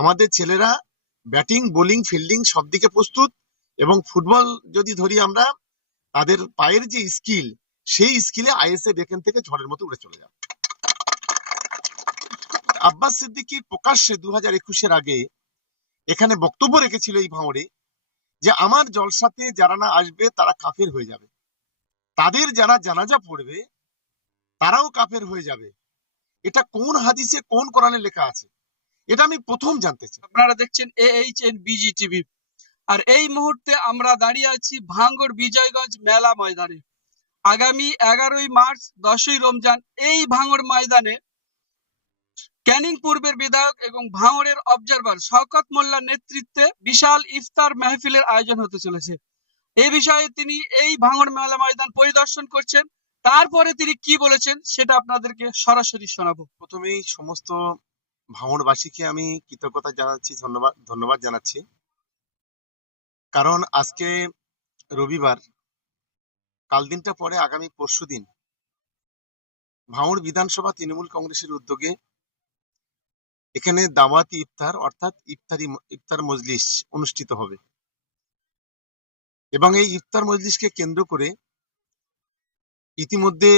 আমাদের ছেলেরা batting, bowling, fielding সব দিকে প্রস্তুত এবং ফুটবল যদি ধরি আমরা, তাদের পায়ের যে স্কিল, সেই স্কিলে আইএসএফ এখান থেকে ঝড়ের মতো উড়ে চলে যাবে। আব্বাস সিদ্দিকী প্রকাশ্যে দু হাজার একুশের আগে এখানে বক্তব্য রেখেছিল এই ভাঙড়ে যে, আমার জলসাতে যারা না আসবে, তারা কাফের হয়ে যাবে। তাদের যারা জানাজা পড়বে, তারাও কাফের হয়ে যাবে। এটা কোন হাদিসে, কোন কোরআনে লেখা আছে? এটা আমি প্রথম জানতে চাই। আপনারা দেখছেন এইচ এন বিজি টিভি আর এই মুহূর্তে আমরা দাঁড়িয়ে আছি ভাঙ্গর বিজয়গঞ্জ মেলা ময়দানে। আগামী এগারোই মার্চ দশই রমজান এই ভাঙড় ময়দানে ক্যানিং পূর্বের বিধায়ক এবং ভাঙড়ের অবজারভার শওকত মোল্লার নেতৃত্বে বিশাল ইফতার মেহফিলের আয়োজন হতে চলেছে। এই বিষয়ে তিনি এই ভাঙড় মেলা ময়দান পরিদর্শন করছেন। তারপরে তিনি কি বলেছেন সেটা আপনাদেরকে সরাসরি শোনাবো। প্রথমেই সমস্ত ভাঙড়বাসীকে আমি কৃতজ্ঞতা জানাচ্ছি, ধন্যবাদ ধন্যবাদ জানাচ্ছি। কারণ আজকে রবিবার, কাল দিনটা পরে আগামী পরশু দিন ভাঙড় বিধানসভা তৃণমূল কংগ্রেসের উদ্যোগে এখানে দাওয়াতি ইফতার অর্থাৎ ইফতারি ইফতার মজলিস অনুষ্ঠিত হবে। এবং এই ইফতার মজলিসকে কেন্দ্র করে ইতিমধ্যে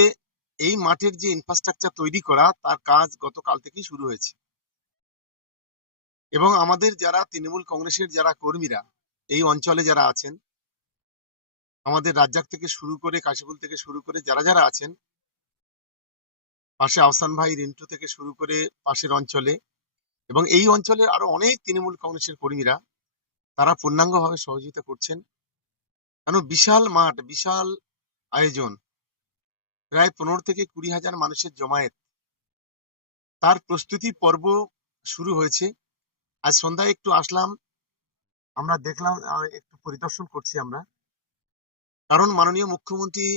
এই মাঠের যে ইনফ্রাস্ট্রাকচার তৈরি করা, তার কাজ গতকাল থেকেই শুরু হয়েছে। এবং আমাদের যারা তৃণমূল কংগ্রেসের যারা কর্মীরা, এই অঞ্চলে যারা আছেন, আমাদের রাজ্জাক থেকে শুরু করে কাশীপুর থেকে শুরু করে যারা যারা আছেন, পাশে আহসান ভাই, রিন্টু থেকে শুরু করে পাশের অঞ্চলে এবং এই অঞ্চলে আরও অনেক তৃণমূল কংগ্রেসের কর্মীরা, তারা পূর্ণাঙ্গভাবে সহযোগিতা করছেন। কেন? বিশাল মাঠ, বিশাল আয়োজন। প্রায় পনেরো থেকে কুড়ি হাজার মানুষের জমায়েত। তার প্রস্তুতি পর্ব শুরু হয়েছে। আজ সন্ধ্যায় একটু আসলাম। আমরা দেখলাম একটু পরিদর্শন করছি আমরা। কারণ মাননীয় মুখ্যমন্ত্রী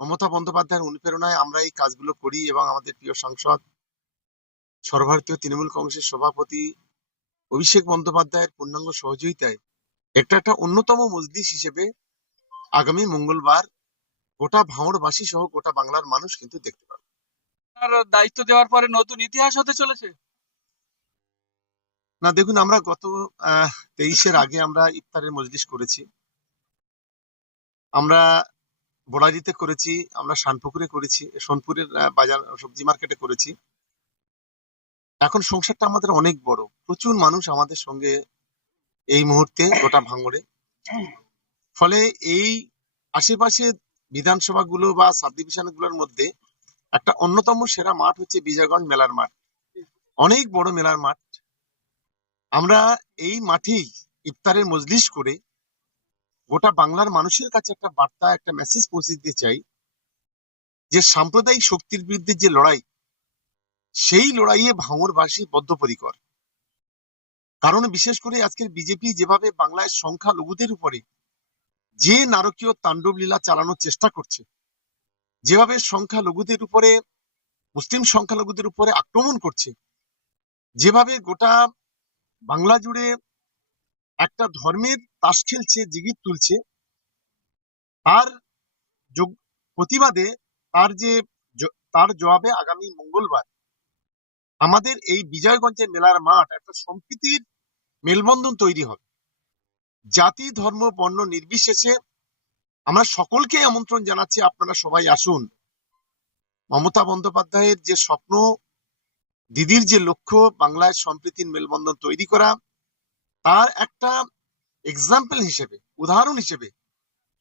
মমতা বন্দ্যোপাধ্যায়ের অনুপ্রেরণায় আমরা এই কাজগুলো করি এবং আমাদের প্রিয় সাংসদ সর্বভারতীয় তৃণমূল কংগ্রেসের সভাপতি অভিষেক বন্দ্যোপাধ্যায়ের পূর্ণাঙ্গ সহযোগিতায় একটা একটা অন্যতম মজলিস হিসেবে আগামী মঙ্গলবার গোটা ভাঙড়বাসী সহ গোটা বাংলার মানুষ কিন্তু দেখতে পাবে। দায়িত্ব দেওয়ার পরে নতুন ইতিহাস হতে চলেছে? না, দেখুন, আমরা গত তেইশের আগে আমরা ইফতারের মজলিস করেছি। আমরা বড়াইতে করেছি, আমরা শানপুকুরে করেছি, সোনপুরের বাজার, সবজি মার্কেটে করেছি। এখন সংসারটা আমাদের অনেক বড়। প্রচুর মানুষ আমাদের সঙ্গে এই মুহূর্তে গোটা ভাঙড়ে। ফলে এই আশেপাশে বিধানসভা গুলো বা সাব ডিভিশনগুলোর মধ্যে একটা অন্যতম সেরা মাঠ হচ্ছে বিজয়গঞ্জ মেলার মাঠ। অনেক বড় মেলার মাঠ। আমরা এই মাঠেই ইফতারের মজলিস করে গোটা বাংলার মানুষের কাছে একটা বার্তা, একটা মেসেজ পৌঁছে দিতে চাই যে সাম্প্রদায়িক শক্তির বিরুদ্ধে যে লড়াই, সেই লড়াইয়ে ভাঙরবাসী বদ্ধপরিকর। কারণ বিশেষ করে আজকের বিজেপি যেভাবে বাংলায় সংখ্যালঘুদের উপরে যে নারকীয় তাণ্ডব লীলা চালানোর চেষ্টা করছে, যেভাবে সংখ্যালঘুদের উপরে, মুসলিম সংখ্যালঘুদের উপরে আক্রমণ করছে, যেভাবে গোটা বাংলা জুড়ে একটা ধর্মের তাস খেলছে, জিগির তুলছে। তার প্রতিবাদে তার যে তার জবাবে আগামী মঙ্গলবার আমাদের এই বিজয়গঞ্জের মেলার মাঠ একটা সম্প্রীতির মেলবন্ধন তৈরি হবে। জাতি, ধর্ম, বর্ণ নির্বিশেষে আমরা সকলকে আমন্ত্রণ জানাচ্ছি। আপনারা সবাই আসুন। মমতা বন্দ্যোপাধ্যায়ের যে স্বপ্ন দিদির যে লক্ষ্য, বাংলায় সম্প্রীতির মেলবন্ধন তৈরি করা, তার একটা এক্সাম্পল হিসেবে, উদাহরণ হিসেবে,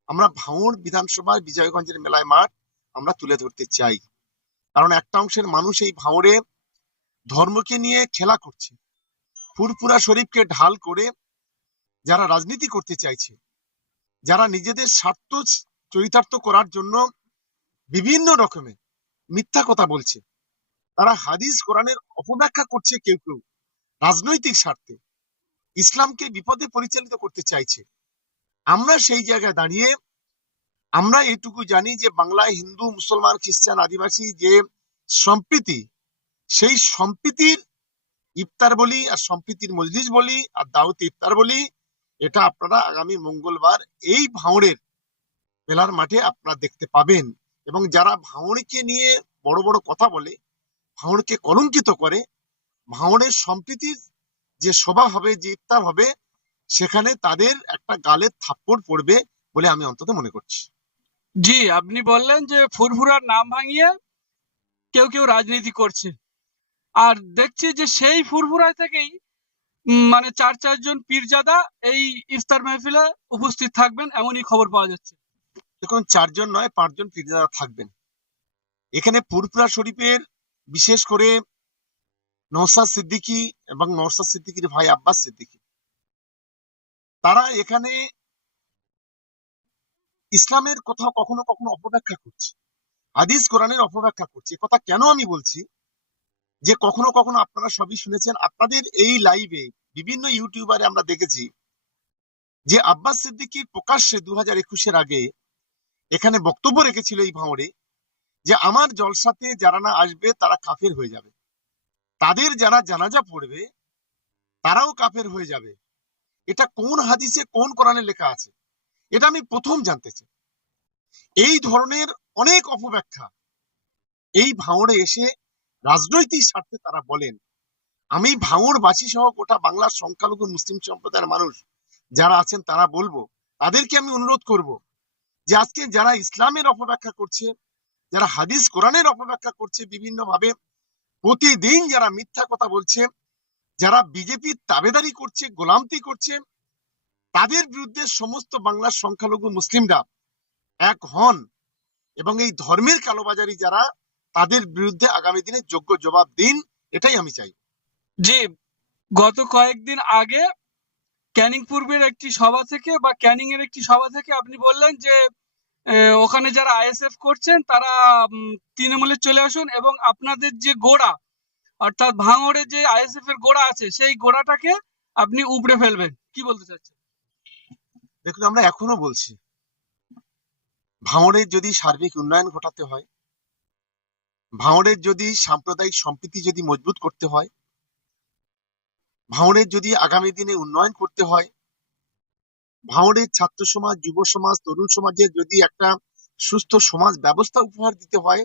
আমরা ভাঙড় বিধানসভায় বিজয়গঞ্জের মেলায় মাঠ আমরা তুলে ধরতে চাই। কারণ একটা অংশের মানুষ এই ভাঙড়ে ধর্মকে নিয়ে খেলা করছে, ফুরফুরা শরীফকে ঢাল করে যারা রাজনীতি করতে চাইছে, যারা নিজেদের স্বার্থ চরিতার্থ করার জন্য বিভিন্ন রকমের মিথ্যা কথা বলছে তারা হাদিস কোরআনের অপব্যাখ্যা করছে কেউ কেউ। রাজনৈতিক স্বার্থে। ইসলামকে বিপদে পরিচালিত করতে চাইছে। আমরা সেই জায়গায় দাঁড়িয়ে আমরা এটুকু জানি যে বাংলায় হিন্দু, মুসলমান, খ্রিস্টান, আদিবাসী যে সম্প্রীতি, সেই সম্প্রীতির ইফতার বলি আর সম্প্রীতির মজলিস বলি আর দাওয়াত ইফতার বলি, এটা আপনারা আগামী মঙ্গলবার এই ভাঁড়ের মেলার মাঠে আপনারা দেখতে পাবেন। এবং যারা ভাঁড়কে নিয়ে বড় বড় কথা বলে ভাঁড়কে কলঙ্কিত করে ভাঁড়ের সম্প্রীতির যে সভা হবে যে ইফতার হবে সেখানে তাদের একটা গালের থাপ্পড় পড়বে বলে আমি অন্তত মনে করছি। জি আপনি বললেন যে ফুরফুরার নাম ভাঙিয়ে কেউ কেউ রাজনীতি করছে। আর দেখছি যে সেই ফুরফুরায় থেকেই মানে চার চারজন পীরজাদা এই ইফতার মেহফিলে উপস্থিত থাকবেন এমনই খবর পাওয়া যাচ্ছে। দেখুন চারজন নয় পাঁচজন পীরজাদা থাকবেন। এখানে পুরপুরা শরীফের বিশেষ করে নৌসাদ সিদ্দিকী এবং নৌসাদ সিদ্দিকীর ভাই আব্বাস সিদ্দিকী। তারা এখানে ইসলামের কোথাও কখনো কখনো অপব্যাখ্যা করছে। হাদিস কোরআনের অপব্যাখ্যা করছে। কথা কেন আমি বলছি? যে কখনো কখনো আপনারা সবই শুনেছেন, আপনাদের এই লাইভে বিভিন্ন ইউটিউবারে আমরা দেখেছি যে আব্বাস সিদ্দিকী প্রকাশ্যে দু হাজার একুশের আগে এখানে বক্তব্য রেখেছিল এই ভাঁড়ে যে আমার জলসাতে যারা না আসবে, তারা কাফের হয়ে যাবে। তাদের যারা জানাজা পড়বে, তারাও কাফের হয়ে যাবে। এটা কোন হাদিসে, কোন কোরআনে লেখা আছে? এটা আমি প্রথম জানতে চাই। এই ধরনের অনেক অপব্যাখ্যা, এই ভাঁড়ে এসে রাজনৈতিক স্বার্থে তারা বলেন, আমি ভাঙড়বাসী সহ গোটা বাংলার সংখ্যালঘু মুসলিম সম্প্রদায়ের মানুষ যারা আছেন, তারা বলব, তাদেরকে আমি অনুরোধ করব যে আজকে যারা ইসলামের অপব্যাখ্যা করছে যারা হাদিস কোরআনের অপব্যাখ্যা করছে বিভিন্ন ভাবে প্রতিদিন যারা মিথ্যা কথা বলছে, যারা বিজেপির তাবেদারি করছে, গোলামতি করছে, তাদের বিরুদ্ধে সমস্ত বাংলার সংখ্যালঘু মুসলিমরা এক হন এবং এই ধর্মের কালোবাজারি যারা, তাদের বিরুদ্ধে আগামী দিনে যোগ্য জবাব দিন, এটাই আমি চাই। জি, গত কয়েকদিন আগে ক্যানিং পূর্বের একটি সভা থেকে বা ক্যানিং এর একটি সভা থেকে আপনি বললেন যে ওখানে যারা আইএসএফ করছেন, তারা তৃণমূলে চলে আসুন এবং আপনাদের যে গোড়া, অর্থাৎ ভাঙড়ে যে আইএসএফ এর গোড়া আছে, সেই গোড়াটাকে আপনি উপড়ে ফেলবেন। কি বলতে চাচ্ছেন? দেখুন, আমরা এখনও বলছি, ভাঙড়ের যদি সার্বিক উন্নয়ন ঘটাতে হয়, ভাঙড়ের যদি সাম্প্রদায়িক সম্প্রীতি যদি মজবুত করতে হয়, ভাঙড়ের যদি আগামী দিনে উন্নয়ন করতে হয় ভাঙড়ের ছাত্র সমাজ, যুব সমাজ, তরুণ সমাজের যদি একটা সুস্থ সমাজ ব্যবস্থা উপহার দিতে হয়,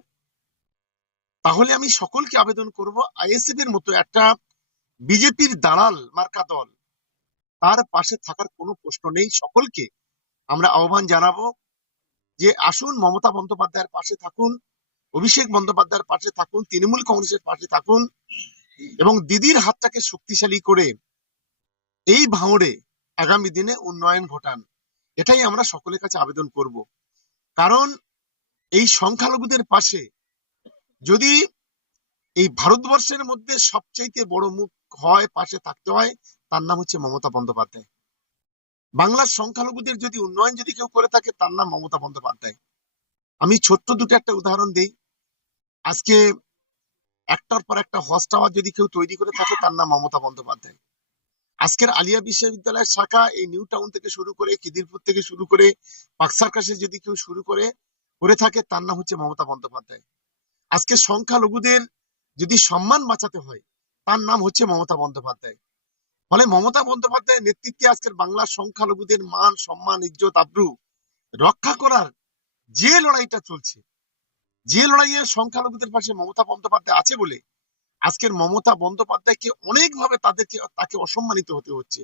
তাহলে আমি সকলকে আবেদন করব আইএসএফ এর মতো একটা বিজেপির দালাল মার্কা দল। তার পাশে থাকার কোনো প্রশ্ন নেই। সকলকে আমরা আহ্বান জানাব যে আসুন মমতা বন্দ্যোপাধ্যায়ের পাশে থাকুন, অভিষেক বন্দ্যোপাধ্যায়ের পাশে থাকুন, তৃণমূল কংগ্রেসের পাশে থাকুন এবং দিদির হাতটাকে শক্তিশালী করে এই ভাঙড়ে আগামী দিনে উন্নয়ন ঘটান। এটাই আমরা সকলের কাছে আবেদন করব। কারণ এই সংখ্যালঘুদের পাশে যদি এই ভারতবর্ষের মধ্যে সবচাইতে বড় মুখ হয়, পাশে থাকতে হয়, তার নাম হচ্ছে মমতা বন্দ্যোপাধ্যায়। বাংলার সংখ্যালঘুদের যদি উন্নয়ন যদি কেউ করে থাকে, তার নাম মমতা বন্দ্যোপাধ্যায়। আমি ছোট্ট দুটো একটা উদাহরণ দিই। আজকে একটার পর একটা হজ টাওয়ার যদি কেউ তৈরি করে থাকে, তার নাম মমতা বন্দ্যোপাধ্যায়। আজকের আলিয়া বিশ্ববিদ্যালয়ের শাখা এই নিউ টাউন থেকে শুরু করে খিদিরপুর থেকে শুরু করে পাকসার কাছে যদি কেউ শুরু করে করে থাকে, তার নাম হচ্ছে মমতা বন্দ্যোপাধ্যায়। আজকে সংখ্যালঘুদের যদি সম্মান বাঁচাতে হয়, তার নাম হচ্ছে মমতা বন্দ্যোপাধ্যায়। ফলে মমতা বন্দ্যোপাধ্যায়ের নেতৃত্বে আজকের বাংলার সংখ্যালঘুদের মান, সম্মান, ইজ্জত, আব্রু রক্ষা করার যে লড়াইটা চলছে, যে লড়াইয়ে সংখ্যালঘুদের পাশে মমতা বন্দ্যোপাধ্যায় আছে বলে আজকের মমতা বন্দ্যোপাধ্যায়কে অনেকভাবে তাদেরকে, তাকে অসম্মানিত হতে হচ্ছে।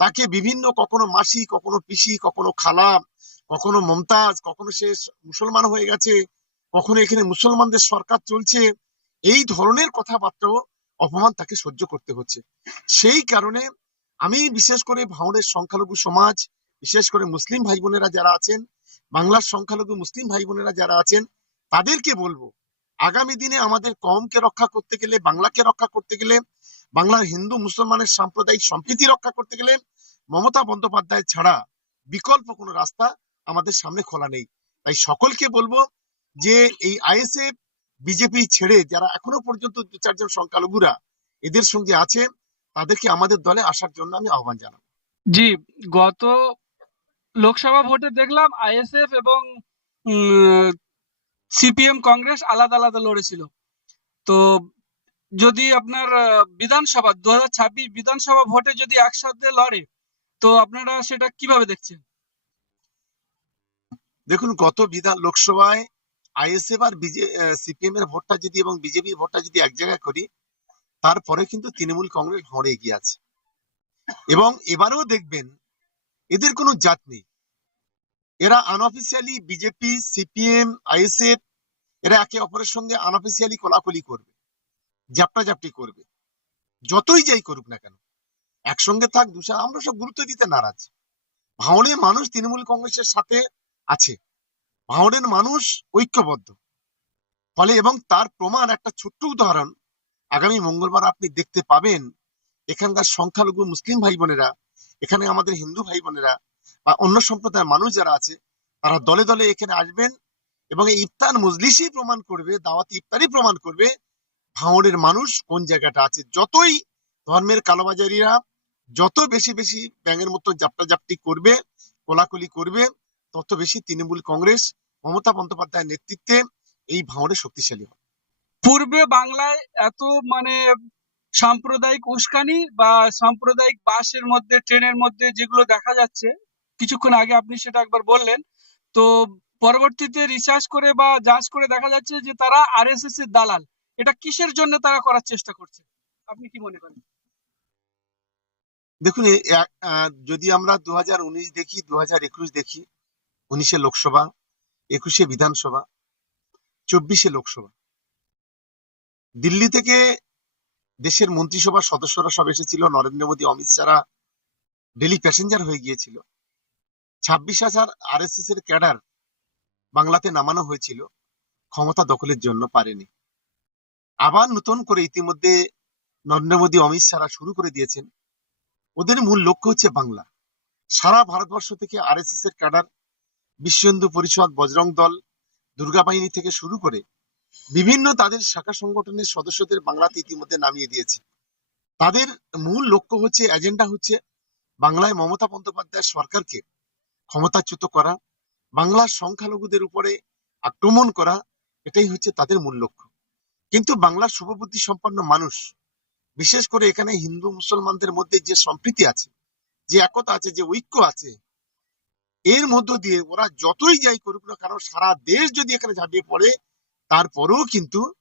তাকে বিভিন্ন কখনো মাসি, কখনো পিসি, কখনো খালা, কখনো মমতাজ, কখনো সে মুসলমান হয়ে গেছে, কখনো এখানে মুসলমানদের সরকার চলছে, এই ধরনের কথাবার্তাও অপমান তাকে সহ্য করতে হচ্ছে। সেই কারণে আমি বিশেষ করে ভাঙড়ের সংখ্যালঘু সমাজ, বিশেষ করে মুসলিম ভাই বোনেরা যারা আছেন, বাংলার সংখ্যালঘু মুসলিম ভাই বোনেরা যারা আছেন, তাদেরকে বলব আগামী দিনে আমাদের কমকে রক্ষা করতে গেলে, বাংলাকে রক্ষা করতে গেলে, বাংলার হিন্দু, মুসলমানের সাম্প্রদায়িক সম্প্রীতি রক্ষা করতে গেলে মমতা বন্দ্যোপাধ্যায় ছাড়া বিকল্প কোনো রাস্তা আমাদের সামনে খোলা নেই। তাই সকলকে বলব যে এই আইএসএফ, বিজেপি ছেড়ে যারা এখনও পর্যন্ত দু চারজন সংখ্যালঘুরা এদের সঙ্গে আছে, তাদেরকে আমাদের দলে আসার জন্য আমি আহ্বান জানাব। জি, গত লোকসভা ভোটে দেখলাম আইএসএফ এবং সিপিএম কংগ্রেস আলাদা আলাদা লড়েছিল। তো যদি আপনার বিধানসভা দু ছাব্বিশ বিধানসভা ভোটে যদি একসাথে লড়ে, তো আপনারা সেটা কীভাবে দেখছেন? দেখুন, গত বিধান, লোকসভায় আইএসএফ আর সিপিএম এর ভোটটা যদি এবং বিজেপির ভোটটা যদি এক জায়গায় করি, তারপরে কিন্তু তৃণমূল কংগ্রেস ভরে এগিয়ে আছে। এবং এবারেও দেখবেন, এদের কোনো জাত নেই। এরা আনঅফিসিয়ালি বিজেপি সিপিএম আইএসএফ এরা একে অপরের সঙ্গে আনঅফিসিয়ালি কোলাকুলি করবে জাপটি করবে, যতই যাই করুক না কেন, একসঙ্গে থাক, দুসা আমরা সব গুরুত্ব দিতে নারাজ। ভাঙড়ের মানুষ তৃণমূল কংগ্রেসের সাথে আছে ভাঙড়ের মানুষ ঐক্যবদ্ধ, ফলে এবং তার প্রমাণ একটা ছোট্ট উদাহরণ, আগামী মঙ্গলবার আপনি দেখতে পাবেন, এখানকার সংখ্যালঘু মুসলিম ভাই বোনেরা, এখানে আমাদের হিন্দু ভাই বোনেরা বা অন্য সম্প্রদায়ের মানুষ যারা আছে, তারা দলে দলে এখানে আসবেন এবং এই ইফতার মজলিসই প্রমাণ করবে, দাওয়াত ইফতারই প্রমাণ করবে ভাঙড়ের মানুষ কোন জায়গাটা আছে। যতই ধর্মের কালোবাজারিরা যত বেশি বেশি ব্যাঙের মতো জাপটা জাপটি করবে, কোলাকুলি করবে, তত বেশি তৃণমূল কংগ্রেস, মমতা বন্দ্যোপাধ্যায়ের নেতৃত্বে এই ভাঙড়ে শক্তিশালী হবে। পূর্বে বাংলায় এত মানে সাম্প্রদায়িক উস্কানি বা সাম্প্রদায়িক বাসের মধ্যে, ট্রেনের মধ্যে যেগুলো দেখা যাচ্ছে কিছুক্ষণ আগে আপনি সেটা একবার বললেন। তো পরবর্তীতে রিসার্চ করে বা যাঞ্চ করে দেখা যাচ্ছে যে তারা আরএসএস এর দালাল। এটা কিসের জন্য তারা করার চেষ্টা করছে? আপনি কি মনে করেন? দেখুন যদি আমরা দু দেখি দু দেখি, উনিশে লোকসভা, একুশে বিধানসভা, চব্বিশে লোকসভা। দিল্লি থেকে দেশের মন্ত্রিসভার সদস্যরা সব এসেছিল, নরেন্দ্র মোদী, অমিত শাহরা ডেলি প্যাসেঞ্জার হয়ে গিয়েছিল। ছাব্বিশ হাজার আরএসএস এর ক্যাডার বাংলাতে নামানো হয়েছিল। ক্ষমতা দখলের জন্য পারেনি। আবার নতুন করে ইতিমধ্যে নরেন্দ্র মোদী, অমিত শাহরা শুরু করে দিয়েছেন। ওদের মূল লক্ষ্য হচ্ছে বাংলা। সারা ভারতবর্ষ থেকে আরএসএস এর ক্যাডার বিশ্ব হিন্দু পরিষদ, বজরং দল দুর্গা বাহিনী থেকে শুরু করে বিভিন্ন তাদের শাখা সংগঠনের সদস্যদের বাংলাতে ইতিমধ্যে নামিয়ে দিয়েছে। তাদের মূল লক্ষ্য হচ্ছে, এজেন্ডা হচ্ছে বাংলায় মমতা বন্দ্যোপাধ্যায় সরকারকে ক্ষমতাচ্যুত করা, বাংলার সংখ্যালঘুদের উপরে আক্রমণ করা, এটাই হচ্ছে তাদের মূল লক্ষ্য। কিন্তু বাংলার শুভবুদ্ধি সম্পন্ন মানুষ, বিশেষ করে এখানে হিন্দু মুসলমানদের মধ্যে যে সম্প্রীতি আছে, যে একতা আছে, যে ঐক্য আছে, এর মধ্য দিয়ে ওরা যতই যাই করুক না কারণ সারা দেশ যদি এখানে ঝাঁপিয়ে পড়ে, তারপরেও কিন্তু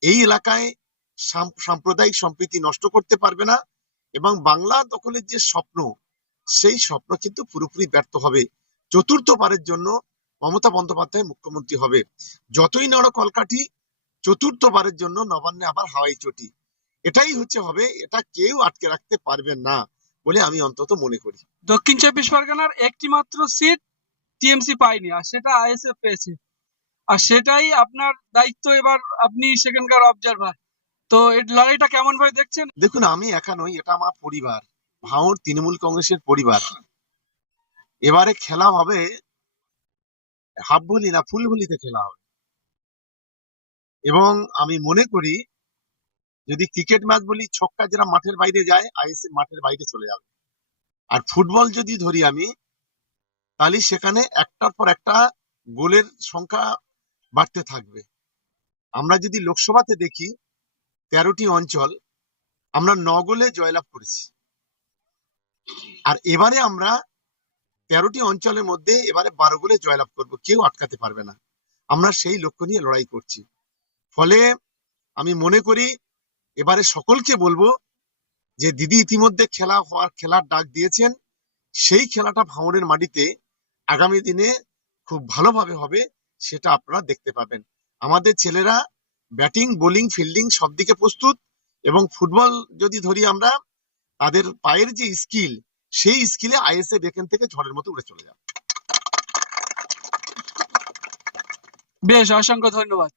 এই এলাকায় সাম- সাম্প্রদায়িক সম্প্রীতি নষ্ট করতে পারবে না এবং বাংলা দখলের যে স্বপ্ন সেই স্বপ্ন কিন্তু পুরোপুরি ব্যর্থ হবে। চতুর্থবারের জন্য মমতা বন্দ্যোপাধ্যায় মুখ্যমন্ত্রী হবে। যতই নড় কলকাঠি চতুর্থবারের জন্য নবান্নে আবার হাওয়াই চটি। এটাই হচ্ছে হবে এটা কেউ আটকে রাখতে পারবে না বলে আমি অন্তত মনে করি। দক্ষিণ চব্বিশ পরগনার একটি মাত্র সিট টিএমসি পায়নি আর সেটা আইএসএফ পেয়েছে। আর সেটাই আপনার দায়িত্ব এবার আপনি সেখানকার অবজারভার তো এই লড়াইটা কেমন ভাবে দেখছেন? দেখুন আমি একা নই এটা আমার পরিবার। ভাঙড় তৃণমূল কংগ্রেসের পরিবার। এবারে খেলা হবে হাফ ভলি না ফুল ভলিতে খেলা হবে। এবং আমি মনে করি, যদি ক্রিকেট ম্যাচ বলি, ছক্কা যারা মাঠের বাইরে যায় আইএসএ মাঠের বাইরে চলে যাবে। আর ফুটবল যদি ধরি আমি, তাহলে সেখানে একটার পর একটা গোলের সংখ্যা বাড়তে থাকবে। আমরা যদি লোকসভাতে দেখি, তেরোটি অঞ্চল, আমরা ন গোলে জয়লাভ করেছি। আর এবারে আমরা তেরোটি অঞ্চলের মধ্যে এবারে বারো গোলে জয়লাভ করব, কেউ আটকাতে পারবে না। আমরা সেই লক্ষ্য নিয়ে লড়াই করছি। ফলে আমি মনে করি এবারে সকলকে বলব যে দিদি ইতিমধ্যে খেলা হওয়ার খেলার ডাক দিয়েছেন, সেই খেলাটা ভাঙড়ের মাটিতে আগামী দিনে খুব ভালোভাবে হবে সেটা আপনারা দেখতে পাবেন। আমাদের ছেলেরা ব্যাটিং, বোলিং, ফিল্ডিং সব দিকে প্রস্তুত এবং ফুটবল যদি ধরি আমরা তাদের পায়ের যে স্কিল, সেই স্কিলে আইএসএ এখান থেকে ঝড়ের মতো উড়ে চলে যাবে বেশ, অসংখ্য ধন্যবাদ।